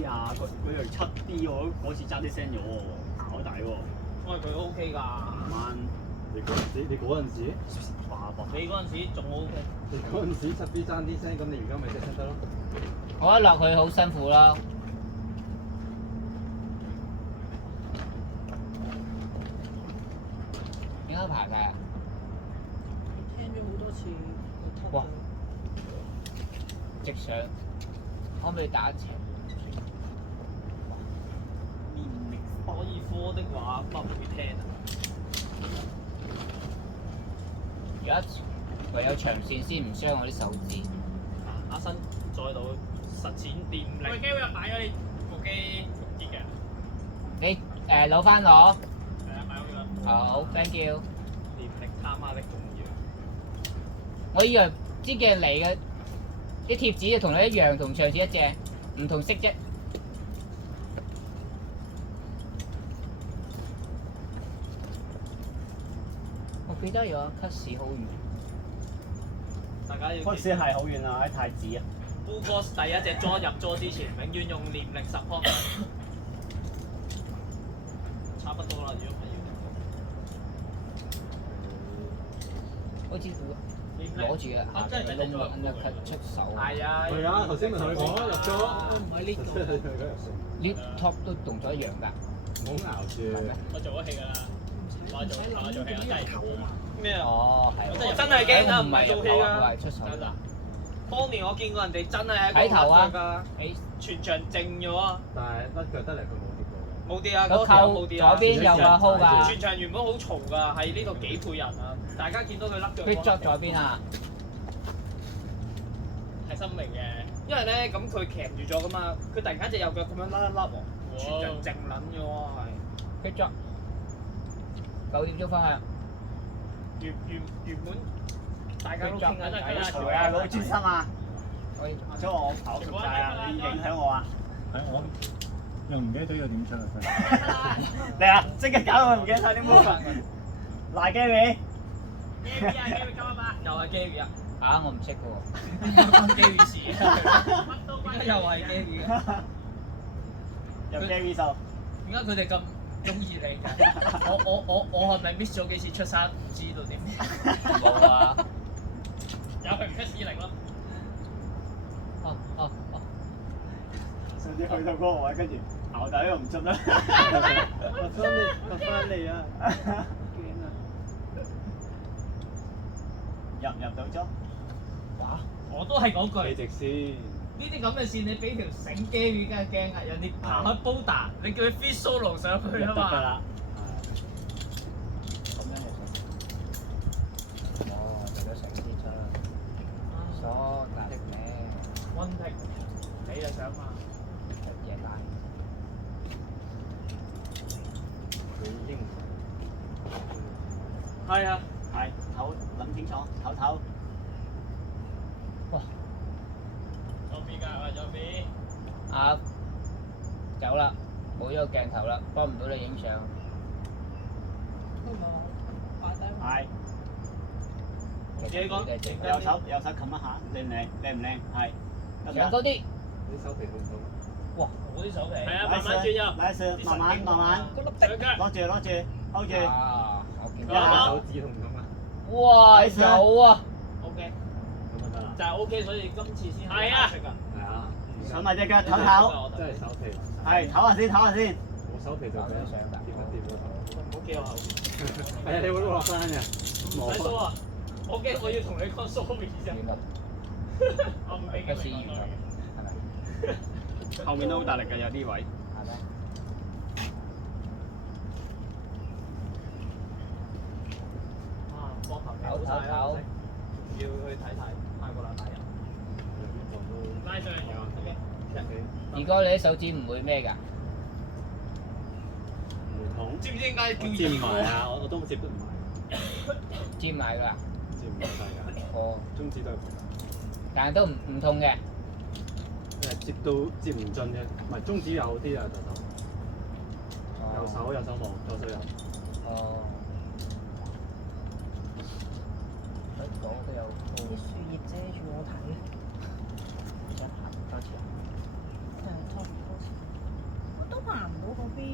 啲啊，嗰條7D 嗰次爭啲聲咗喎，好大喎。我係佢 OK 㗎。慢你嗰陣時，你嗰陣時仲 OK。你嗰陣時7B爭啲聲，咁你而家咪隻聲得咯。我一落去好辛苦啦。點解排晒啊？聽咗好多次。哇！直上，可唔可以打斜？年齡可以科的話，不會聽啊。而家唯有長線先唔傷我啲手指。阿新再度實踐電力。喂，機會買咗你部機啲嘅。你攞翻攞。係啊，買咗啦。好 ，thank you。電力他媽的重要。我以為支鏡嚟嘅啲貼紙就同你一樣，同上次一隻，唔同色啫。我記得有個 cut 好遠。大家要。嗰陣時係好遠啊，喺太子啊。布哥第一隻裝入座之前，永遠用念力 support。差不多啦，如果唔係好似攞住嘅下邊嘅窿嘅 undercut 出手。係啊。係啊，頭先咪同你講入咗。唔係呢個。呢 top 都動作一樣㗎。唔好熬住。我做咗戲㗎啦。唔使諗住啲人頭啊嘛。咩啊？哦，係。我真係驚啊！唔係做戲唔啊！係出手㗎。當年我見過人哋真係喺睇頭啊！誒，全場靜咗啊！但係甩腳得嚟，佢冇跌過。冇跌啊！個扣左邊有個 hold 㗎。全場原本好嘈㗎，係呢度幾倍人啊！大家見到佢甩腳。佢作左邊啊！係心明嘅，因為咧咁佢鉗住咗㗎嘛，佢突然間隻右腳咁樣甩一甩喎，全場靜撚咗喎係。佢作9點鐘方向。原本大家都傾緊偈嘈啊！好專心啊！可以。將我跑熟晒啊！你影響我啊！係我又唔記得咗要點出啊！嚟啊！即刻搞到我唔記得晒啲 move。賴 Gary。Gary 今晚又係 Gary 啊！啊！我唔識嘅喎。關 Gary 事乜都關又係 Gary 啊！有 Gary 數。點解佢哋咁中意你㗎？我係咪 miss 咗幾次出山？唔知道點。冇啊！有佢唔出視力咯。哦。上次去到嗰個位，跟住牛仔都唔出啦。翻嚟啊！驚啊！入到咗。哇！我都係嗰句。直先。呢啲咁嘅線，你俾條繩 Gary 梗係驚啊！人哋爬開 boulder，你叫佢 free solo 上去啊嘛。得㗎啦。咁樣嚟上。哦，為咗成支出。所格的咩？溫婷，你就想嘛？夜晚。佢應係啊。係，唞諗清楚，唞。哇！左邊㗎，喂，左邊。啊！走啦，冇咗個鏡頭啦，幫唔到你影相。係。自己講。右手冚一下，靚唔靚？係。上高啲。啲手皮好唔好？哇！我啲手皮。係啊，慢慢轉右。慢慢。攞住，hold 住。啊！我見有冇到。手指痛唔痛啊？哇！有啊！ OK，咁就得啦。就係 OK，所以今次先係啊。係啊。上埋隻腳唞。真係手皮。係，唞下先。我手皮就俾人掂一掂嗰頭。唔好企我後邊。係啊，你會落山嘅。唔使疏啊！我驚我要同你講 sorry 啫。我唔俾佢講 sorry。係咪？後面都好大力㗎，有啲位。係咪？啊，膊頭好晒啊！要去睇睇，下個禮拜日。拉上嚟㗎，OK。二哥，你啲手指唔會咩㗎？唔痛。知唔知點解叫接唔埋啊！我都接得唔埋。尖埋㗎啦。接唔埋晒㗎。哦。中指都係。但係都唔痛嘅。接到接唔盡嘅，唔係中指有啲啊，右手冇，左手有。哦。嗰都有。啲樹葉遮住我睇。想行多次啊？係，差唔多。邊。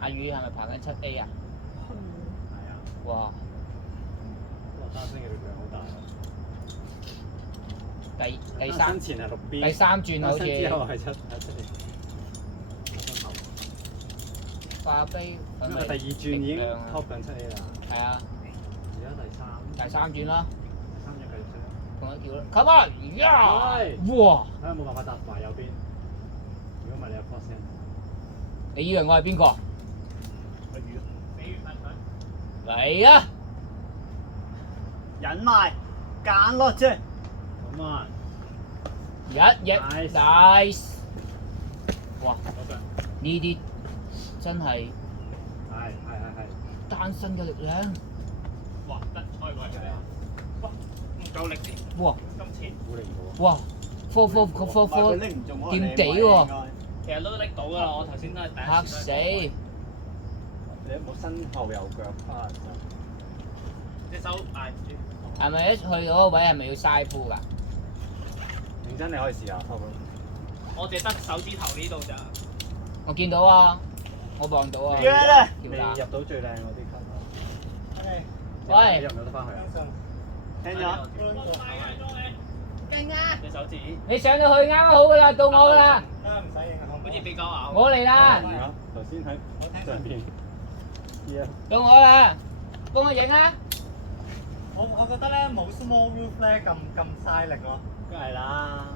阿宇係咪爬緊7A 啊？係啊，哇！落單星嘅力量好大啊！第單三身前係6B，第三轉好單身之後似係7A。化悲，因為第二轉已經 top 緊7A 啦，係啊，而家第三轉啦，第3轉繼續升。同一叫啦 ，come on，呀！係哇！睇下冇辦法搭埋右邊，如果唔係你有 cross 聲。你以為我係邊個？個魚比喻分享。嚟啊！忍埋，揀落啫。咁啊，一翼 nice，哇！呢啲真係係。單身嘅力量，哇！得開過嚟啊！哇！唔夠力先。哇！今次好靈喎。哇！four 佢拎唔中可能掂你地喎應該其實都拎到㗎啦，我頭先都係第一次。嚇死！你有冇身後右腳翻？隻手捱住。係咪一去到嗰個位係咪要嘥褲㗎？認真你可以試下，偷到。我淨係得手指頭呢度咋。我見到啊，我望到啊，約啦未條罅入到最靚嗰啲級。喂你入唔入得翻去啊？聽咗。勁啊！隻手指。你上到去啱啱好㗎啦，到我㗎啦，好似比較咬。我嚟啦，頭先喺上邊。到我啦，幫我影啊！我覺得咧冇 small roof 咧咁嘥力咯。梗係啦。